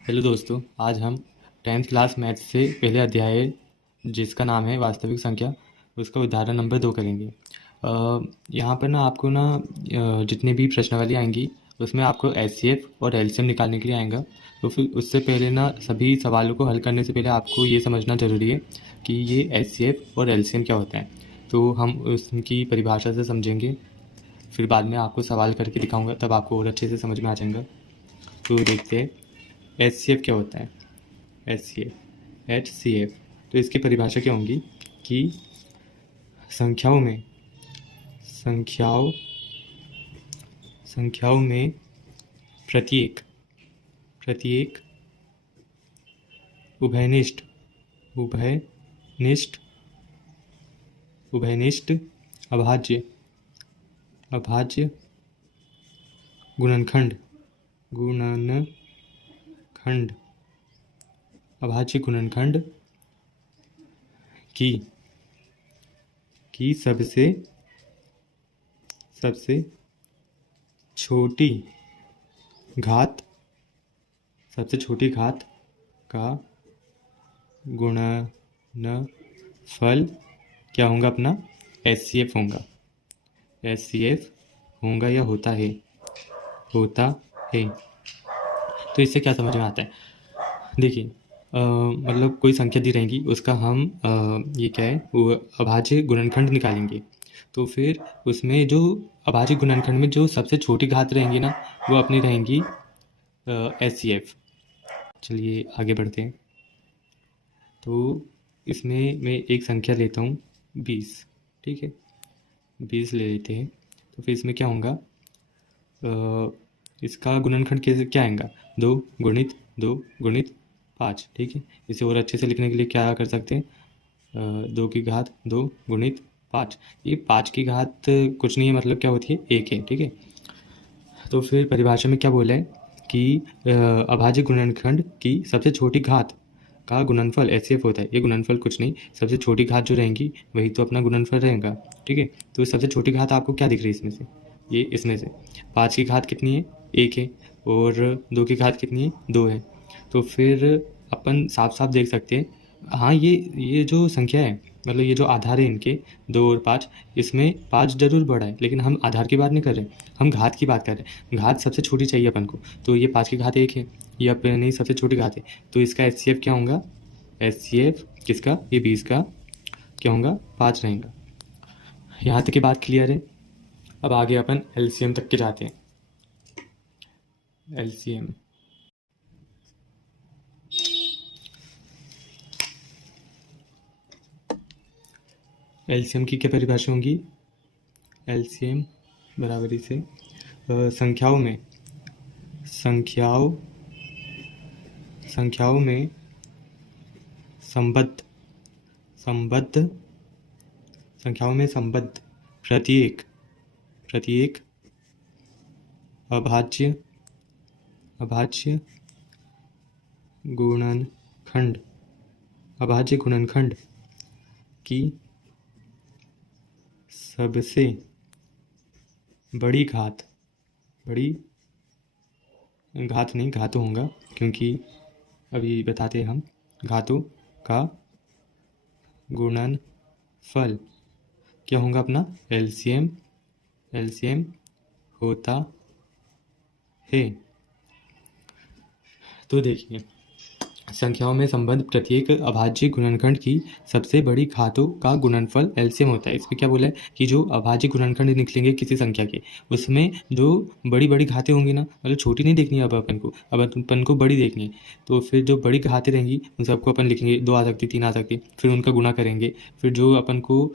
Hello दोस्तों, आज हम 10th क्लास मैथ्स से पहले अध्याय जिसका नाम है वास्तविक संख्या, उसका उदाहरण नंबर 2 करेंगे। यहाँ पर ना आपको ना जितनी भी प्रश्नावली आएंगी उसमें आपको एचसीएफ और एलसीएम निकालने के लिए आएगा। तो फिर उससे पहले ना सभी सवालों को हल करने से पहले आपको ये समझना ज़रूरी है कि ये एचसीएफ और एलसीएम क्या होता है। तो हम उसकी परिभाषा से समझेंगे, फिर बाद में आपको सवाल करके दिखाऊंगा, तब आपको और अच्छे से समझ में आ जाएगा। तो देखते हैं एचसीएफ क्या होता है। एच सी एफ तो इसकी परिभाषा क्या होगी कि संख्याओं संख्याओं में प्रत्येक उभयनिष्ठ उभयनिष्ठ उभयनिष्ठ अभाज्य गुणनखंड अभाज्य गुणनखंड की सबसे छोटी घात का गुणनफल क्या होगा? अपना एचसीएफ होगा या होता है। तो इससे क्या समझ में आता है? देखिए, मतलब कोई संख्या दी रहेगी, उसका हम ये क्या है, वो अभाज्य गुणनखंड निकालेंगे। तो फिर उसमें जो अभाज्य गुणनखंड में जो सबसे छोटी घात रहेंगी ना, वो अपनी रहेंगी एचसीएफ। चलिए आगे बढ़ते हैं। तो इसमें मैं एक संख्या लेता हूँ 20, ठीक है, 20 ले लेते हैं। तो फिर इसमें क्या होगा, इसका गुणनखंड कैसे क्या आएगा? 2 गुणित 5, ठीक है। इसे और अच्छे से लिखने के लिए क्या कर सकते हैं, 2 की घात 2 गुणित 5। ये 5 की घात कुछ नहीं है, मतलब क्या होती है, 1 है, ठीक है। तो फिर परिभाषा में क्या बोला है कि अभाज्य गुणनखंड की सबसे छोटी घात का गुणनफल एचसीएफ होता है। ये गुणनफल कुछ नहीं, सबसे छोटी घात जो रहेंगी वही तो अपना गुणनफल रहेगा, ठीक है। तो सबसे छोटी घात आपको क्या दिख रही है इसमें से? ये इसमें से 5 की घात कितनी है? 1 है। और 2 की घात कितनी है? 2 है। तो फिर अपन साफ साफ देख सकते हैं, हाँ, ये जो संख्या है, मतलब ये जो आधार है इनके 2 और 5, इसमें 5 जरूर बड़ा है, लेकिन हम आधार की बात नहीं कर रहे, हम घात की बात कर रहे हैं। घात सबसे छोटी चाहिए अपन को, तो ये 5 की घात 1 है, ये अपनी सबसे छोटी घात है। तो इसका एचसीएफ क्या होगा? एचसीएफ किसका? ये 20 का क्या होगा? 5 रहेगा। यहाँ तक की बात क्लियर है। अब आगे अपन एलसीएम तक के जाते हैं। एलसीएम की क्या परिभाषा होगी? एलसीएम बराबरी से संख्याओं में संबद्ध प्रत्येक अभाज्य गुणनखंड की सबसे बड़ी घात नहीं, घातों होगा, क्योंकि अभी बताते हम, घातों का गुणनफल क्या होगा? अपना एलसीएम होता है। तो देखिए, संख्याओं में संबद्ध प्रत्येक अभाज्य गुणनखंड की सबसे बड़ी घातों का गुणनफल एलसीएम होता है। इसमें क्या बोला है कि जो अभाज्य गुणनखंड निकलेंगे किसी संख्या के, उसमें जो बड़ी बड़ी घातें होंगी ना, मतलब छोटी नहीं देखनी है अब अपन को, अब अपन को बड़ी देखनी है। तो फिर जो बड़ी घातें रहेंगी उन सबको अपन लिखेंगे, 2 आ सकती, 3 आ सकती, फिर उनका गुणा करेंगे, फिर जो अपन को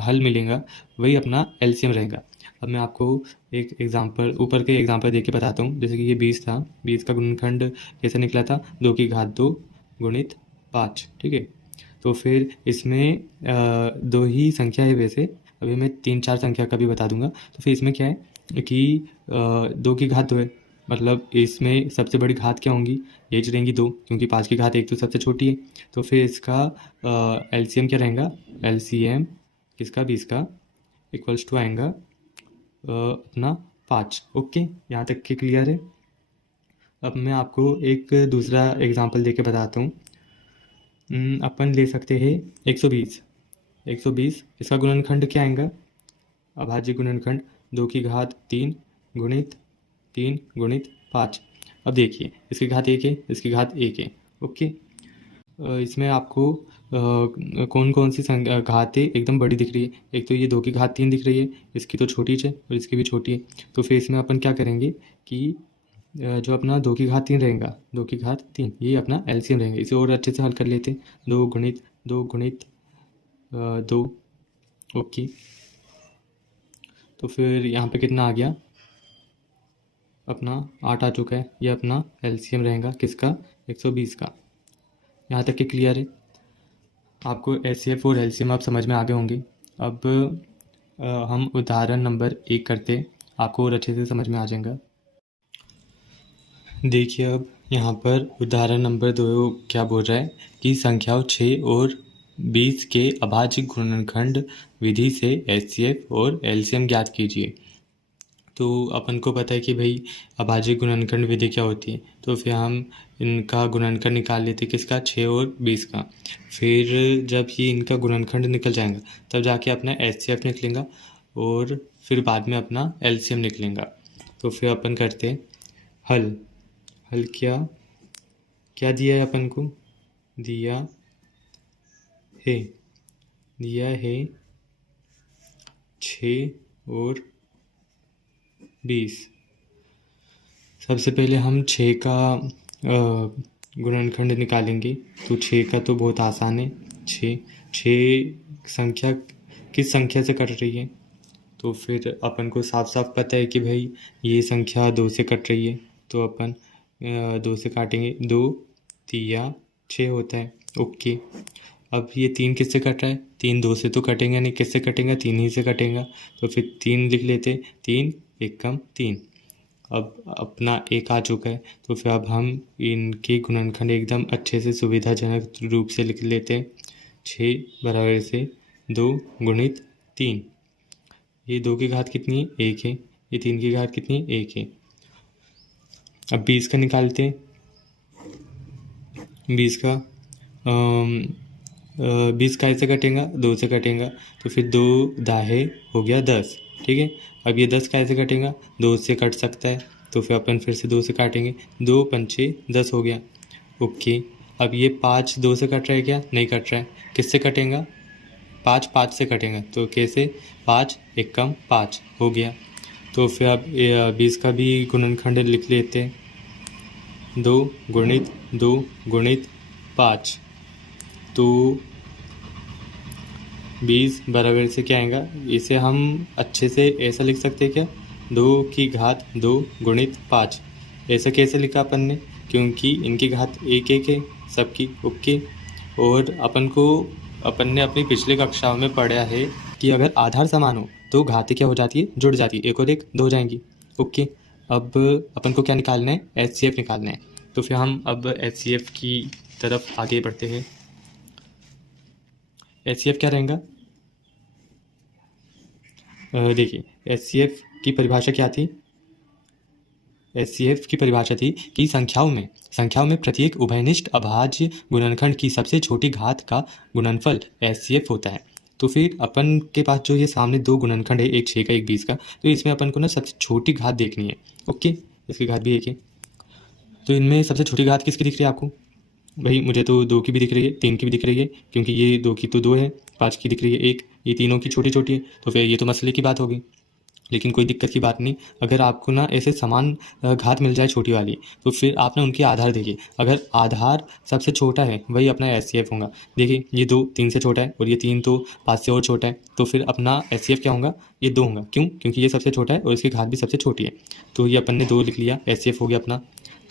हल मिलेगा वही अपना एलसीएम रहेगा। अब मैं आपको एक एग्जांपल, ऊपर के एग्जांपल दे के बताता हूँ। जैसे कि ये 20 था, 20 का गुणनखंड कैसे निकला था? 2 की घात 2 गुणित 5, ठीक है। तो फिर इसमें 2 ही संख्या है वैसे, अभी मैं 3-4 संख्या का भी बता दूंगा। तो फिर इसमें क्या है कि 2 की घात 2 है, मतलब इसमें सबसे बड़ी घात क्या होंगी? ये जो रहेंगी 2, क्योंकि 5 की घात 1 तो सबसे छोटी है। तो फिर इसका एलसीएम क्या रहेगा? एलसीएम किसका? 20 का इक्वल्स टू आएगा अपना 5। ओके, यहाँ तक के क्लियर है। अब मैं आपको एक दूसरा एग्जांपल देके बताता हूँ। अपन ले सकते हैं 120। 120 इसका गुणनखंड क्या आएगा? अभाज्य गुणनखंड 2 की घात 3 गुणित 3 गुणित 5। अब देखिए, इसकी घात 1 है, इसकी घात 1 है। ओके। इसमें आपको कौन कौन सी घातें एकदम बड़ी दिख रही है? एक तो ये 2 की घात 3 दिख रही है, इसकी तो छोटी है और इसकी भी छोटी है। तो फिर इसमें अपन क्या करेंगे कि जो अपना 2 की घात 3 रहेगा, 2 की घात 3 ये अपना एलसीएम रहेगा। इसे और अच्छे से हल कर लेते हैं। 2 गुणित 2 गुणित 2। ओके। तो फिर यहाँ पे कितना आ गया? अपना 8 आ चुका है। ये अपना एलसीएम रहेगा किसका? 120 का। यहाँ तक के क्लियर है? आपको एचसीएफ और एलसीएम आप समझ में आ गए होंगे। अब हम उदाहरण नंबर 1 करते हैं, आपको और अच्छे से समझ में आ जाएगा। देखिए, अब यहाँ पर उदाहरण नंबर 2 क्या बोल रहा है कि संख्याओं 6 और 20 के अभाज्य गुणनखंड विधि से एचसीएफ और एलसीएम ज्ञात कीजिए। तो अपन को पता है कि भाई अभाज्य गुणनखंड विधि क्या होती है। तो फिर हम इनका गुणनखंड निकाल लेते, किसका? 6 और 20 का। फिर जब ये इनका गुणनखंड निकल जाएगा तब जाके अपना एचसीएफ निकलेगा और फिर बाद में अपना एलसीएम निकलेगा। तो फिर अपन करते हैं हल। हल क्या क्या दिया है अपन को? दिया है 6 और 20। सबसे पहले हम 6 का गुणनखंड निकालेंगे। तो 6 का तो बहुत आसान है। 6 संख्या किस संख्या से कट रही है? तो फिर अपन को साफ साफ पता है कि भाई ये संख्या 2 से कट रही है। तो अपन 2 से काटेंगे। 2 3 6 होता है। ओके। अब ये 3 किससे कट रहा है? 3 2 से तो कटेंगे नहीं, किससे कटेगा? 3 ही से कटेगा। तो फिर 3 लिख लेते। 3 एकम 3। अब अपना 1 आ चुका है। तो फिर अब हम इनके गुणनखंड एकदम अच्छे से सुविधाजनक रूप से लिख लेते हैं। 6 बराबर से 2 गुणित 3। ये 2 की घात कितनी है? 1 है। ये 3 की घात कितनी है? 1 है। अब 20 का निकालते हैं। 20 का 20 का ऐसे कटेगा? 2 से कटेगा। तो फिर 2 दाहे हो गया 10। ठीक है। अब ये 10 का ऐसे कटेगा? 2 से कट सकता है। तो फिर अपन फिर से 2 से काटेंगे। 2 पंचे 10 हो गया। ओके। अब ये 5 2 से कट रहा है क्या? नहीं कट रहा है। किससे कटेगा? 5 5 से कटेगा। तो कैसे? 5 एकम 5 हो गया। तो फिर अब 20 का भी गुणनखंड लिख लेते हैं। 2 गुणित 2 गुणित 5। तो 20 बराबर से क्या आएगा? इसे हम अच्छे से ऐसा लिख सकते हैं क्या? 2 की घात 2 गुणित 5। ऐसा कैसे लिखा अपन ने? क्योंकि इनकी घात 1 1 है सबकी। ओके। और अपन ने अपनी पिछली कक्षाओं में पढ़ा है कि अगर आधार समान हो तो घातें क्या हो जाती है? जुड़ जाती है। 1 और 1 2 हो जाएंगी। ओके। अब अपन को क्या निकालना है? एचसीएफ निकालना है। तो फिर हम अब एचसीएफ की तरफ आगे बढ़ते हैं। एचसीएफ क्या रहेगा? देखिए, एचसीएफ की परिभाषा क्या थी? एचसीएफ की परिभाषा थी कि संख्याओं में प्रत्येक उभयनिष्ठ अभाज्य गुणनखंड की सबसे छोटी घात का गुणनफल एचसीएफ होता है। तो फिर अपन के पास जो ये सामने 2 गुणनखंड है, एक 6 का एक 20 का, तो इसमें अपन को ना सबसे छोटी घात देखनी है। ओके। इसकी घात भी 1 है। तो इनमें सबसे छोटी घात किसकी दिख रही है आपको? भाई मुझे तो 2 की भी दिख रही है, 3 की भी दिख रही है, क्योंकि ये 2 की तो 2 है, 5 की दिख रही है 1। ये तीनों की छोटी छोटी है। तो फिर ये तो मसले की बात होगी। लेकिन कोई दिक्कत की बात नहीं। अगर आपको ना ऐसे समान घात मिल जाए छोटी वाली, तो फिर आप ना उनके आधार देखिए। अगर आधार सबसे छोटा है वही अपना एचसीएफ होगा। देखिए, ये 2 3 से छोटा है और ये 3 तो 5 से और छोटा है। तो फिर अपना एचसीएफ क्या होगा? ये 2 होगा। क्यों? क्योंकि ये सबसे छोटा है और इसकी घात भी सबसे छोटी है। तो ये अपन ने 2 लिख लिया, एचसीएफ हो गया अपना।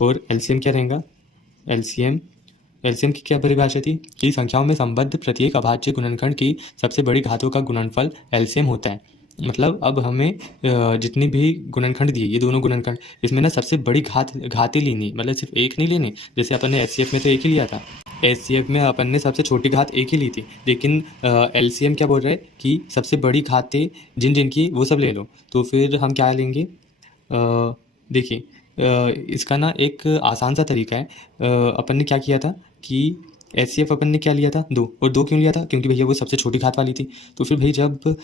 और एलसीएम क्या रहेगा? एलसीएम की क्या परिभाषा थी? कि संख्याओं में संबद्ध प्रत्येक अभाज्य गुणनखंड की सबसे बड़ी घातों का गुणनफल एलसीएम होता है। मतलब अब हमें जितनी भी गुणनखंड दिए, ये दोनों गुणनखंड, इसमें ना सबसे बड़ी घातें लेनी, मतलब सिर्फ एक नहीं लेनी। जैसे अपन ने एचसीएफ में तो 1 ही लिया था। एचसीएफ में अपन ने सबसे छोटी घात 1 ही ली थी। लेकिन एलसीएम क्या बोल रहा है कि सबसे बड़ी घातें जिन जिनकी वो सब ले लो। तो फिर हम क्या लेंगे? देखिए, इसका ना एक आसान सा तरीका है। अपन ने क्या किया था कि एचसीएफ अपन ने क्या लिया था 2, और 2 क्यों लिया था, क्योंकि भैया वो सबसे छोटी घात वाली थी। तो फिर भाई जब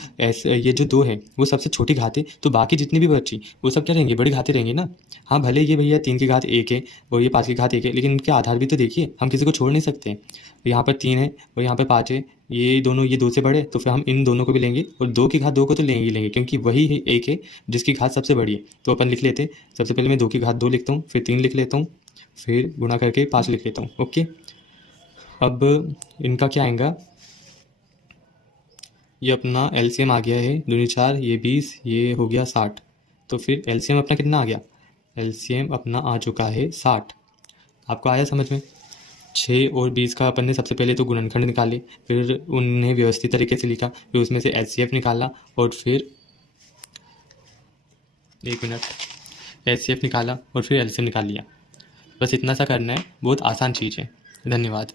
ये जो 2 है वो सबसे छोटी घात है, तो बाकी जितनी भी बची वो सब क्या रहेंगे, बड़ी घातें रहेंगी ना। हाँ भले ये भैया 3 की घात 1 है और ये 5 की घात 1 है, लेकिन इनके आधार भी तो देखिए, हम किसी को छोड़ नहीं सकते। यहाँ पर 3 है और यहाँ पर 5 है, ये दोनों ये 2 से बड़े, तो फिर हम इन दोनों को भी लेंगे, और 2 की घात 2 को तो लेंगे ही लेंगे, क्योंकि वही है 1 है जिसकी घात सबसे बड़ी है। तो अपन लिख लेते, सबसे पहले मैं 2 की घात 2 लिखता हूँ, फिर 3 लिख लेता हूँ, फिर गुणा करके 5 लिख लेता हूँ। ओके, अब इनका क्या आएगा, ये अपना एलसीएम आ गया है, दूनी 4, ये 20, ये हो गया 60। तो फिर एलसीएम अपना कितना आ गया, एलसीएम अपना आ चुका है 60। आपको आया समझ में। 6 और 20 का अपन ने सबसे पहले तो गुणनखंड निकाले, फिर उन्हें व्यवस्थित तरीके से लिखा, फिर उसमें से एचसीएफ निकाला, और फिर 1 मिनट, एचसीएफ निकाला और फिर एलसीएम निकाल लिया। बस इतना सा करना है, बहुत आसान चीज़ है। धन्यवाद।